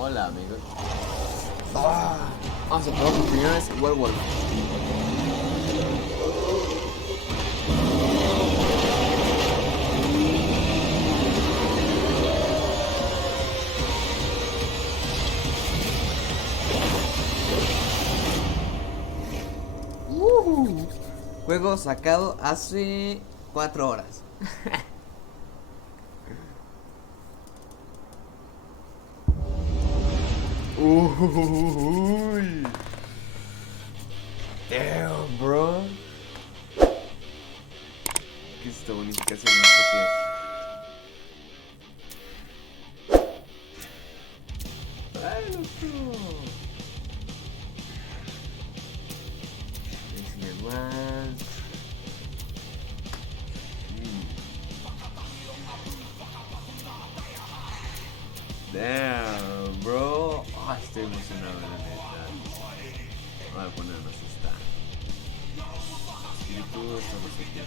Hola amigos. Vamos a probar por primera vez Werewolf. Juego sacado hace 4 horas. Uy. Damn, bro. ¿Qué es esta bonificación? Ay, loco. Déjame más. Damn, bro. Estoy emocionado, la neta. Voy a ponernos esta. Y tú estamos aquí.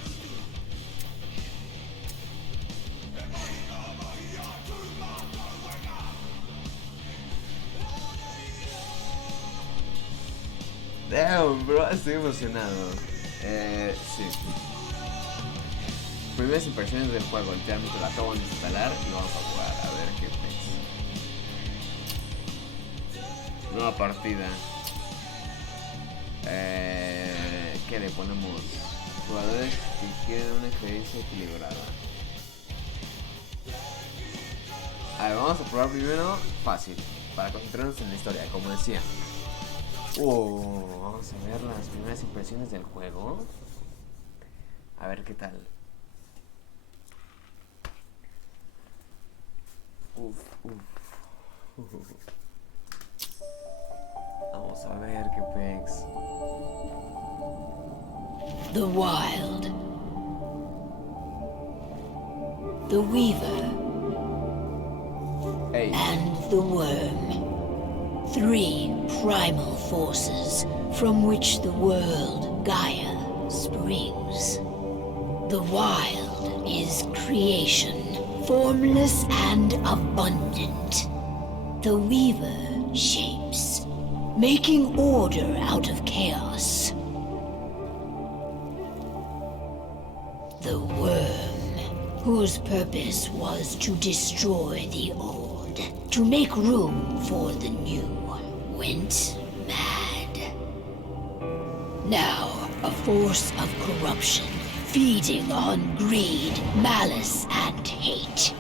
Damn, bro, estoy emocionado. Sí. Primeras impresiones del juego. Literalmente lo acabo de instalar y vamos a jugar a ver qué pasa. Nueva partida. ¿Qué le ponemos? Jugadores que quieren una experiencia equilibrada. A ver, vamos a probar primero fácil, para concentrarnos en la historia, como decía. Vamos a ver las primeras impresiones del juego. A ver qué tal. Vamos a ver qué pex. The Wild, the Weaver, and the Worm. 3 primal forces from which the world Gaia springs. The Wild is creation, formless and abundant. The Weaver shapes, making order out of chaos. The Worm, whose purpose was to destroy the old, to make room for the new, went mad. Now, a force of corruption, feeding on greed, malice, and hate.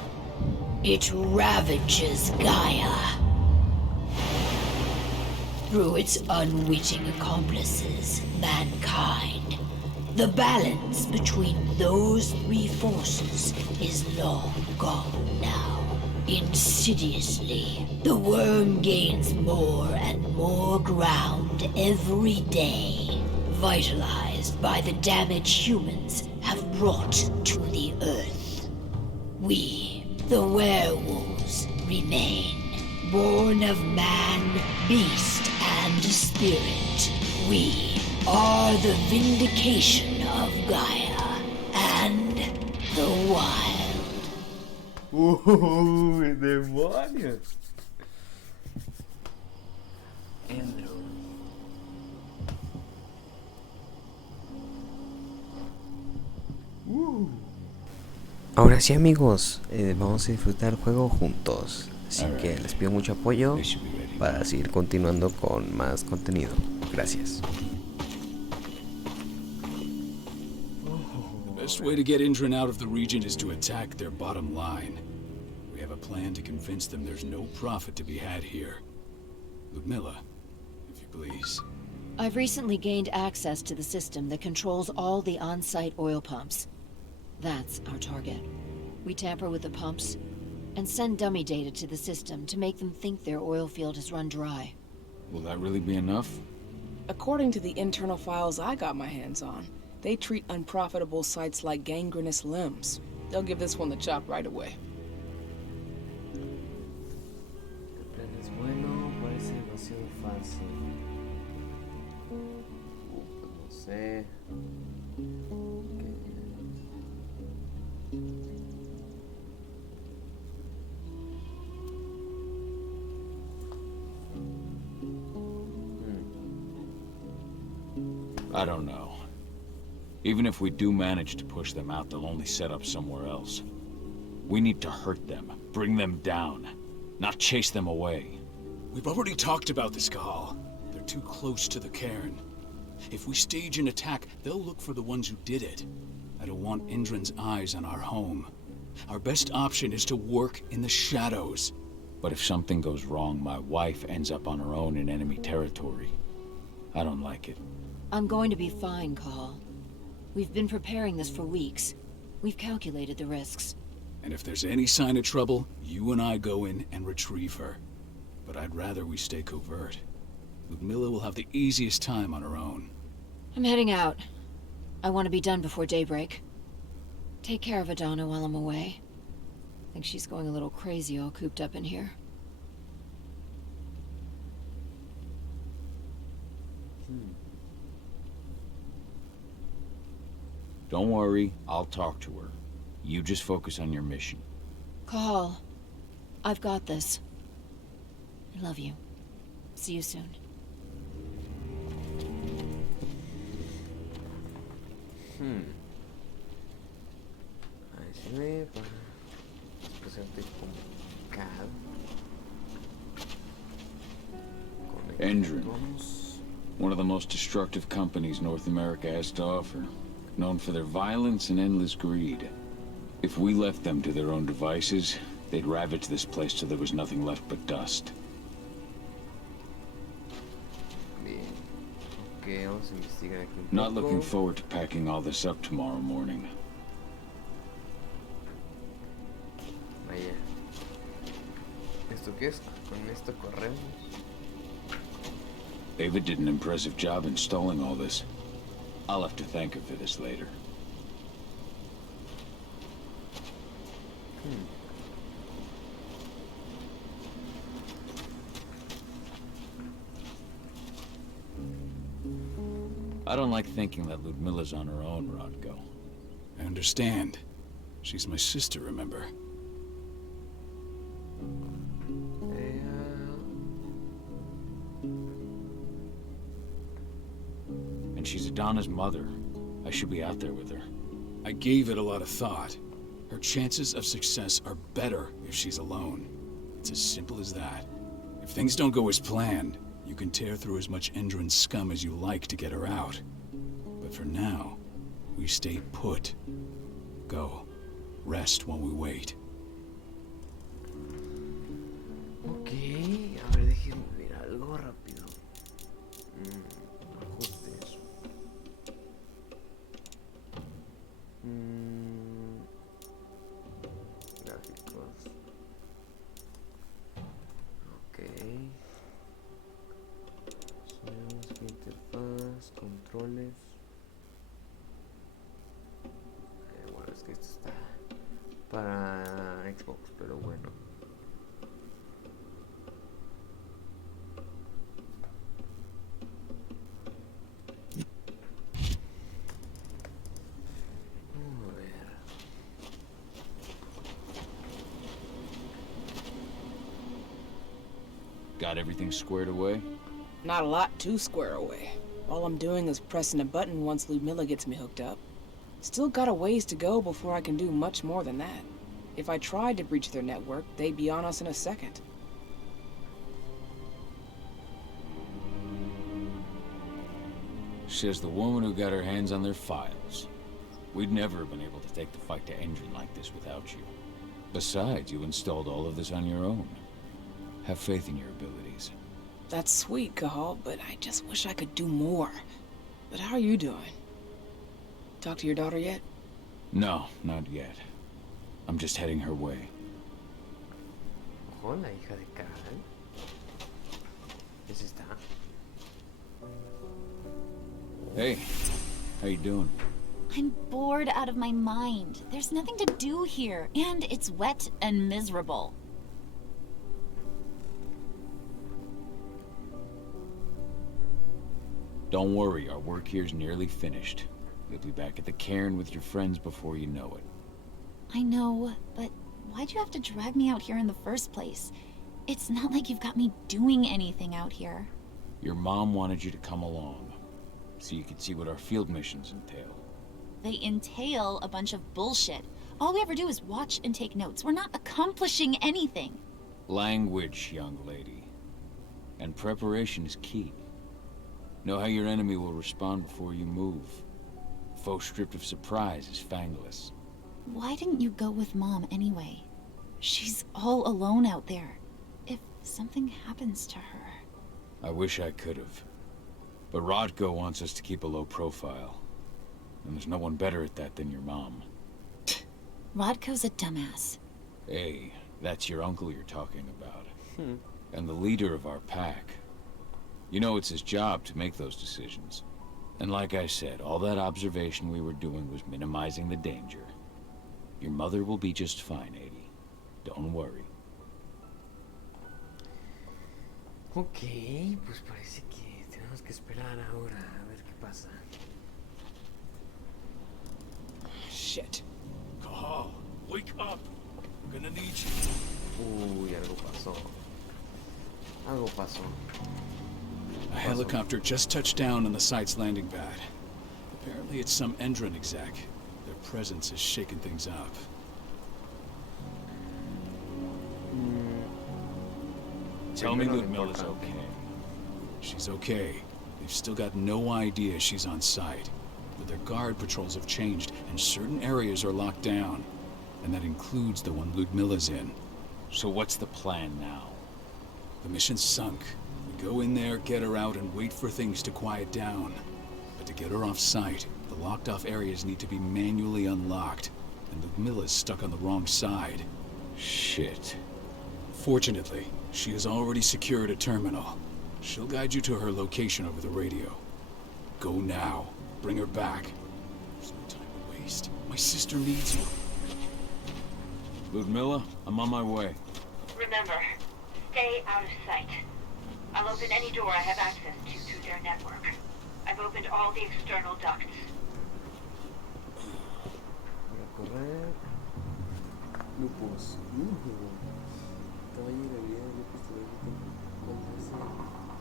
It ravages Gaia. Through its unwitting accomplices, mankind, the balance between those 3 forces is long gone now. Insidiously, the worm gains more and more ground every day, vitalized by the damage humans have brought to the Earth. We, the werewolves, remain, born of man, beast, and spirit. We are the vindication of Gaia and the Wild. ¡Demonios! Andrew. Ahora sí, amigos, vamos a disfrutar el juego juntos. Así que les pido mucho apoyo para seguir continuando con más contenido. Gracias. The best way to get Indran out of the region is to attack their bottom line. We have a plan to convince them there's no profit to be had here. Ludmilla, if you please. I've recently gained access to the system that controls all the on-site oil pumps. That's our target. We tamper with the pumps and send dummy data to the system to make them think their oil field has run dry. Will that really be enough? According to the internal files I got my hands on, they treat unprofitable sites like gangrenous limbs. They'll give this one the chop right away. El plan es bueno, parece demasiado fácil. Pues no sé. I don't know. Even if we do manage to push them out, they'll only set up somewhere else. We need to hurt them, bring them down, not chase them away. We've already talked about this, Cahal. They're too close to the cairn. If we stage an attack, they'll look for the ones who did it. I don't want Indran's eyes on our home. Our best option is to work in the shadows. But if something goes wrong, my wife ends up on her own in enemy territory. I don't like it. I'm going to be fine, Cahal. We've been preparing this for weeks. We've calculated the risks. And if there's any sign of trouble, you and I go in and retrieve her. But I'd rather we stay covert. Ludmilla will have the easiest time on her own. I'm heading out. I want to be done before daybreak. Take care of Adana while I'm away. I think she's going a little crazy all cooped up in here. Don't worry, I'll talk to her. You just focus on your mission. Cahal, I've got this. I love you. See you soon. Ahí se ve, presente complicado. Endrin. Conectamos. One of the most destructive companies North America has to offer. Known for their violence and endless greed. If we left them to their own devices, they'd ravage this place till there was nothing left but dust. Bien. Ok, vamos a investigar aquí un poco. Not looking forward to packing all this up tomorrow morning. Vaya. ¿Esto qué es? Con esto corremos. David did an impressive job installing all this. I'll have to thank her for this later. I don't like thinking that Ludmilla's on her own, Rodko. I understand. She's my sister, remember? And she's Adana's mother. I should be out there with her. I gave it a lot of thought. Her chances of success are better if she's alone. It's as simple as that. If things don't go as planned, you can tear through as much Endran scum as you like to get her out. But for now, we stay put. Go. Rest while we wait. Ok, a ver, déjenme ver algo rápido. Ajustes. Gráficos. Ok. Sonidos, interfaz, controles. Bueno, es que esto está para Xbox, pero bueno. Vamos a ver. Got everything squared away? Not a lot to square away. All I'm doing is pressing a button once Ludmilla gets me hooked up. Still got a ways to go before I can do much more than that. If I tried to breach their network, they'd be on us in a second. Says the woman who got her hands on their files. We'd never have been able to take the fight to Endrin like this without you. Besides, you installed all of this on your own. Have faith in your abilities. That's sweet, Cahal, but I just wish I could do more. But how are you doing? Talk to your daughter yet? No, not yet. I'm just heading her way. Ojo, la hija de Carl. Es esta. Hey, how you doing? I'm bored out of my mind. There's nothing to do here, and it's wet and miserable. Don't worry, our work here's nearly finished. You'll be back at the cairn with your friends before you know it. I know, but why'd you have to drag me out here in the first place? It's not like you've got me doing anything out here. Your mom wanted you to come along, so you could see what our field missions entail. They entail a bunch of bullshit. All we ever do is watch and take notes. We're not accomplishing anything. Language, young lady. And preparation is key. Know how your enemy will respond before you move. Foe stripped of surprise is fangless. Why didn't you go with Mom anyway? She's all alone out there. If something happens to her... I wish I could have. But Rodko wants us to keep a low profile. And there's no one better at that than your mom. Rodko's a dumbass. Hey, that's your uncle you're talking about. And the leader of our pack. You know it's his job to make those decisions. And like I said, all that observation we were doing was minimizing the danger. Your mother will be just fine, Adi. Don't worry. Ok, pues parece que tenemos que esperar ahora a ver qué pasa. Shit. Cahal, wake up. I'm gonna need you. Uy, algo pasó. Algo pasó. A helicopter just touched down on the site's landing pad. Apparently it's some Endron exec. Their presence is shaking things up. Tell me Ludmilla's okay. She's okay. They've still got no idea she's on site. But their guard patrols have changed, and certain areas are locked down. And that includes the one Ludmilla's in. So what's the plan now? The mission's sunk. We go in there, get her out, and wait for things to quiet down. But to get her off site, the locked-off areas need to be manually unlocked. And Ludmilla's stuck on the wrong side. Shit. Fortunately, she has already secured a terminal. She'll guide you to her location over the radio. Go now. Bring her back. There's no time to waste. My sister needs you. Ludmilla, I'm on my way. Remember, stay out of sight. I'll open any door I have access to through their network. I've opened all the external ducts. Voy a correr. Lupus. Caballero, vida de Lupus cuando hace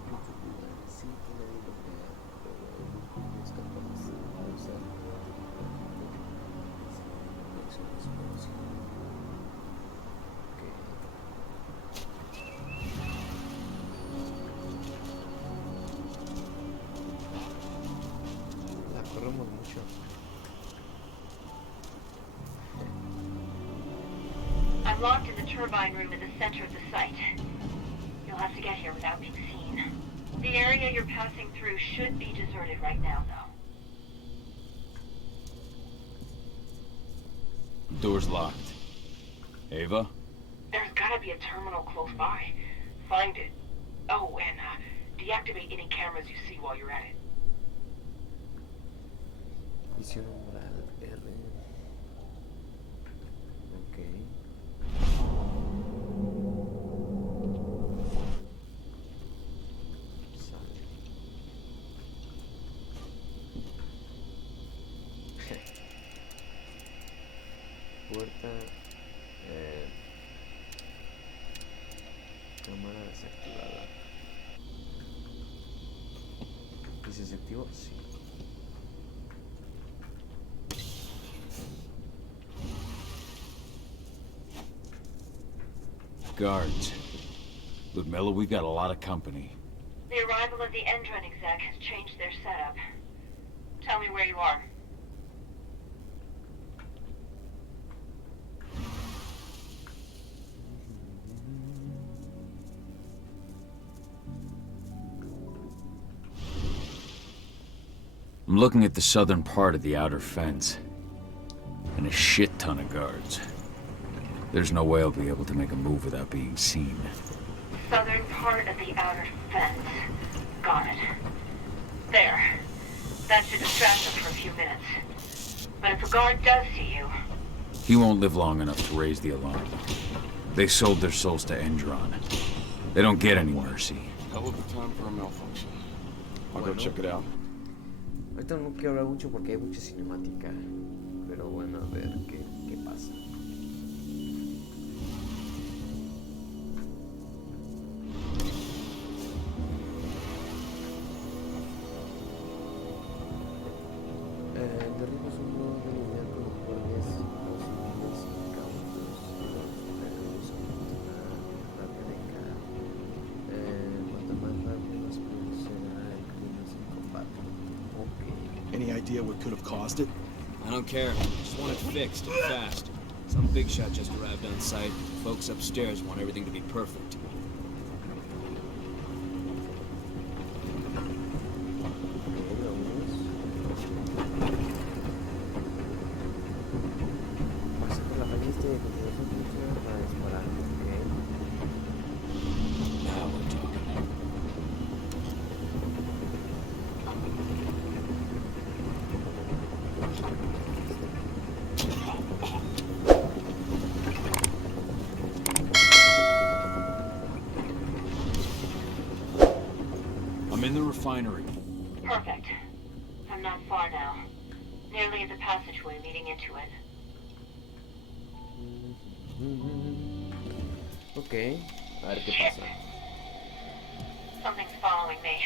mucho cuidado, sin que nadie lo vea, pero no es capaz de usar la corremos mucho. I'm locked in the turbine room in the center of the site. You'll have to get here without being seen. The area you're passing through should be deserted right now, though. Door's locked. Ava? There's gotta be a terminal close by. Find it. Oh, and deactivate any cameras you see while you're at it. Visión umbral R. Ok. Sale. Puerta. Cámara desactivada. ¿Y se desactivó? Sí. Guards. Ludmilla, we've got a lot of company. The arrival of the Endron exec has changed their setup. Tell me where you are. I'm looking at the southern part of the outer fence. And a shit ton of guards. There's no way I'll be able to make a move without being seen. Southern part of the outer fence. Got it. There. That guard does see you. He won't live long enough to raise the alarm. They sold their souls to Endron. They don't get any mercy. Hell of a time for a malfunction. I'll go check it out. Ahorita no quiero hablar mucho porque hay mucha cinemática. Pero bueno, a ver qué pasa. Derribos un modo de lineal con los guardias posibles y cautos. Los rápido de cara. Cuanto más rápido, más peor será el clima sin combate. Ok. Any idea what could have caused it? I don't care. Just want it fixed and fast. Some big shot just arrived on site. Folks upstairs want everything to be perfect. Now we're talking. I'm in the refinery. Perfect. I'm not far now. Nearly at the passageway leading into it. Ok, a ver qué pasa. Something's following me.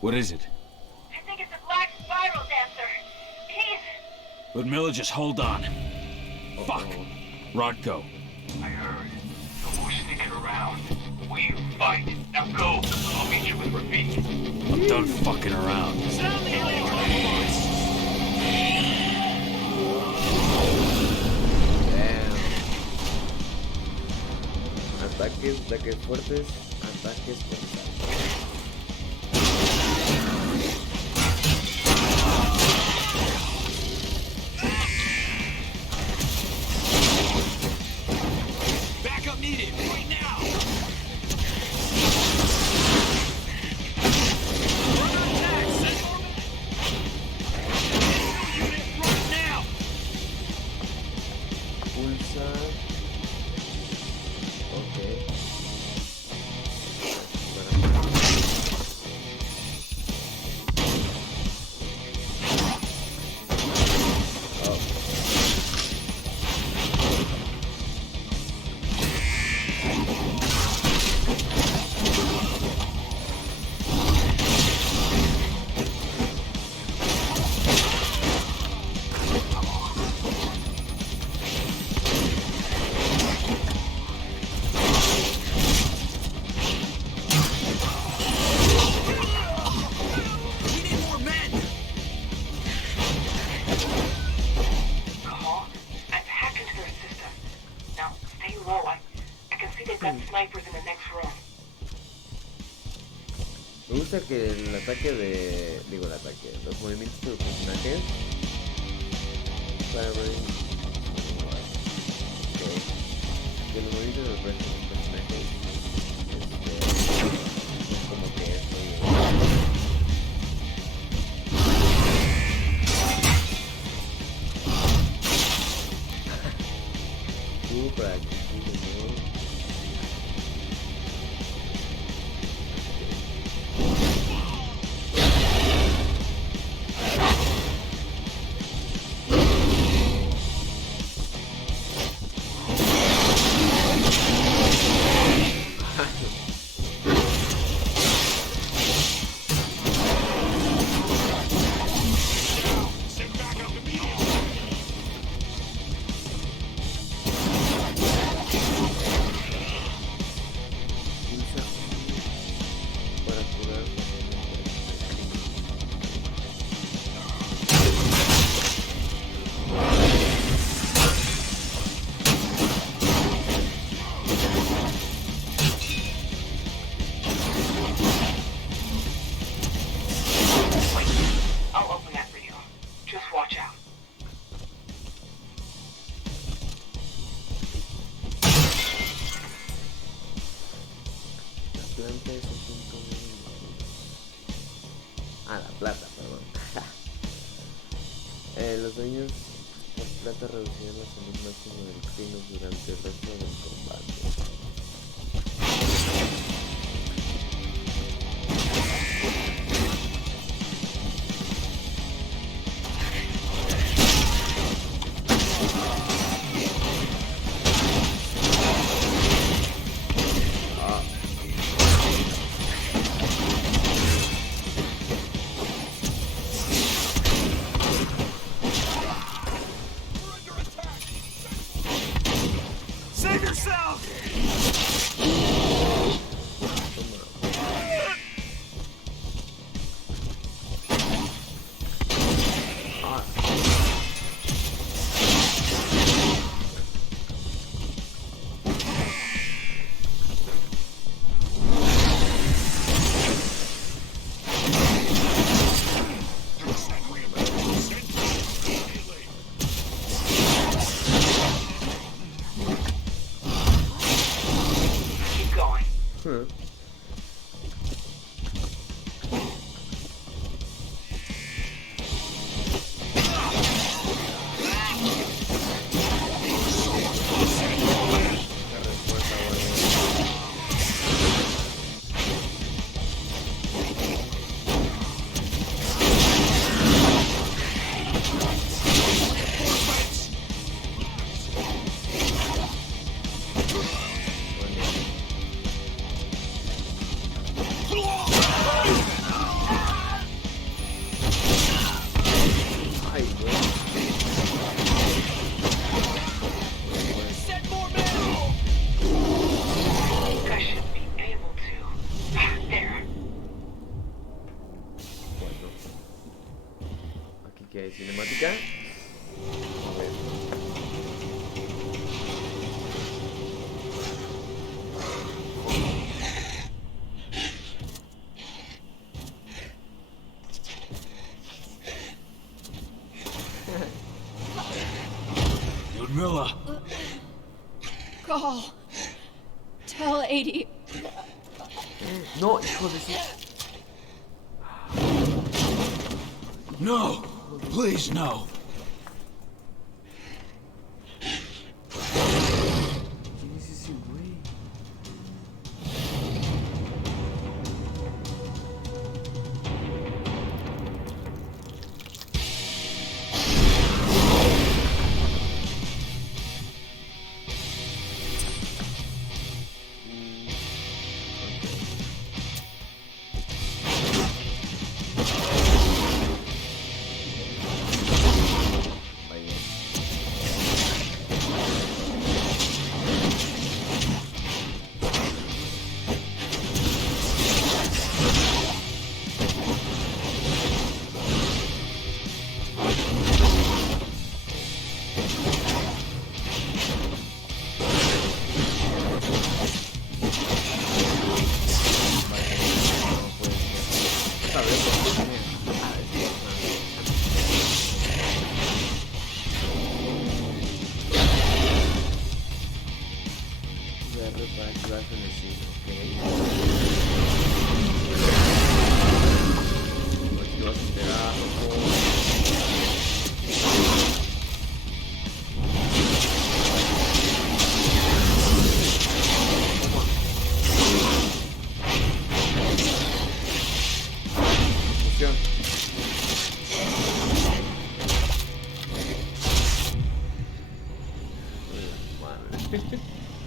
What is it? I think it's a black spiral dancer. He's... Ludmilla, just hold on. Fuck. Rodko. I heard. No more sneaking around. We fight. Now go. I'll meet you with Rafik. I'm done fucking around. Ataques fuertes, ataques fuertes. Backup needed right now. Pulsa. Ok. Me gusta que el ataque de... Digo el ataque, los movimientos de los personajes para ver... Okay. Que los movimientos de los personajes es como que esto para aquí, ¿no? Los dueños plata reducirá la salud máxima del Crinos durante el resto del combate. Que hay cinemática. A ver. Ludmilla! Call. Tell 80. No, hijo de su... No! Please, no! ¿Quién es ese güey?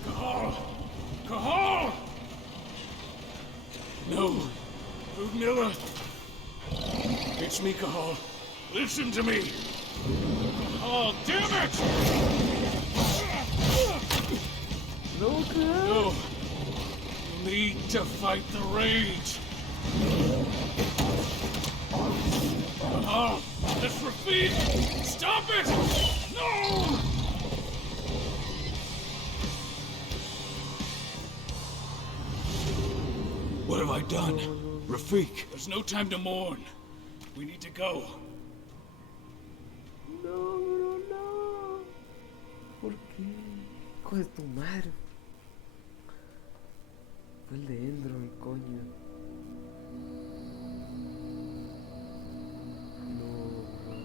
Cahal! Cahal! No! Ludmilla! It's me, Cahal. Listen to me! Cahal, damn it! No! You need to fight the rage! Cahal! That's Rafik! Stop it! No! What have I done? Rafik, there's no time to mourn. We need to go. No. ¿Por qué? Hijo de tu madre. Fue el de Endron, coño. No, bro.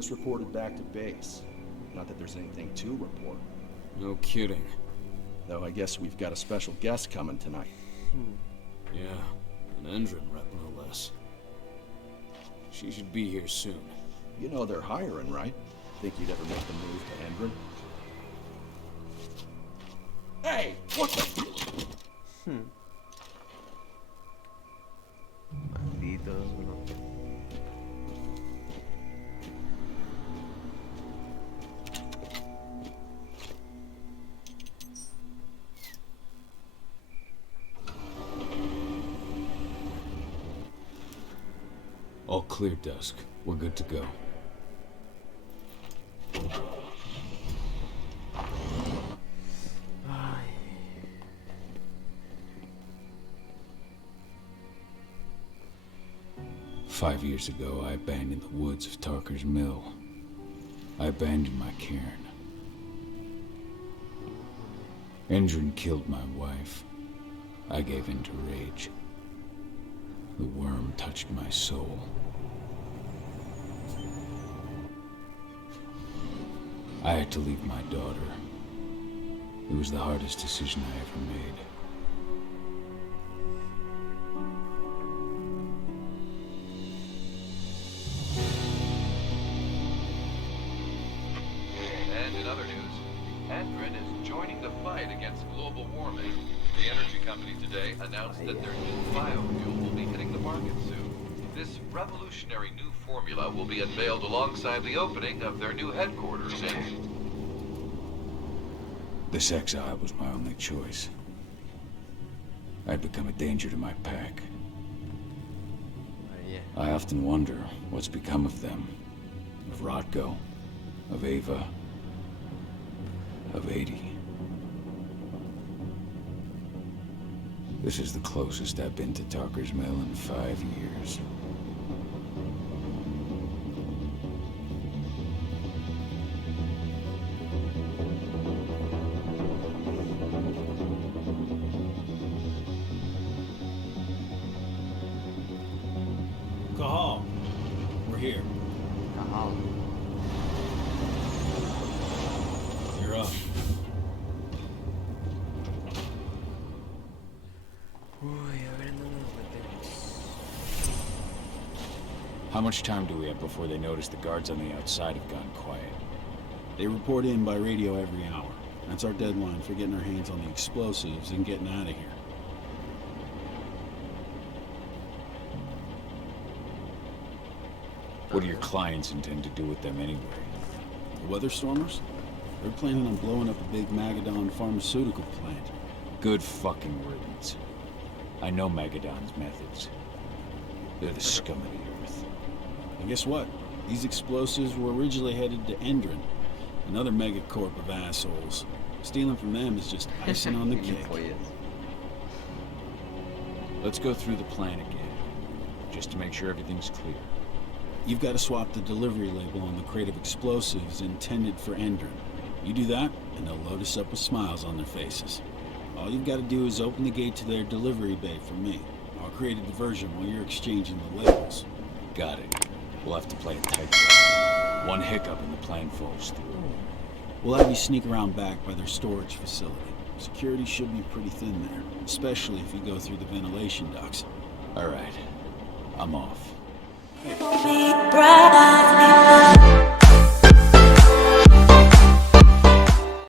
Just reported back to base. Not that there's anything to report. No kidding. Though I guess we've got a special guest coming tonight. Yeah, an Endron rep no less. She should be here soon. You know they're hiring, right? Think you'd ever make the move to Endron? Hey, what the? Malditos, bro. All clear, Dusk. We're good to go. Ay. 5 years ago, I abandoned the woods of Tarker's Mill. I abandoned my cairn. Endron killed my wife. I gave in to rage. The worm touched my soul. I had to leave my daughter. It was the hardest decision I ever made. And in other news, Endron is joining the fight against global warming. The energy company today announced that their new biofuel will be hitting the market soon. This revolutionary new formula will be unveiled alongside the opening of their new headquarters in... This exile was my only choice. I'd become a danger to my pack. I often wonder what's become of them. Of Rodko, of Ava, of 80. This is the closest I've been to Tarker's Mill in 5 years. Cahal, we're here. Cajal. You're up. Uy, a ver en dónde nos metemos. How much time do we have before they notice the guards on the outside have gone quiet? They report in by radio every hour. That's our deadline for getting our hands on the explosives and getting out of here. What do your clients intend to do with them anyway? The Weatherstormers? They're planning on blowing up a big Magadon pharmaceutical plant. Good fucking riddance. I know Magadon's methods. They're the scum of the earth. And guess what? These explosives were originally headed to Endron, another megacorp of assholes. Stealing from them is just icing on the cake. Let's go through the plan again, just to make sure everything's clear. You've got to swap the delivery label on the crate of explosives intended for Endron. You do that, and they'll load us up with smiles on their faces. All you've got to do is open the gate to their delivery bay for me. I'll create a diversion while you're exchanging the labels. Got it. We'll have to play it tight. One hiccup and the plan falls through. We'll have you sneak around back by their storage facility. Security should be pretty thin there, especially if you go through the ventilation ducts. All right. I'm off. Hey.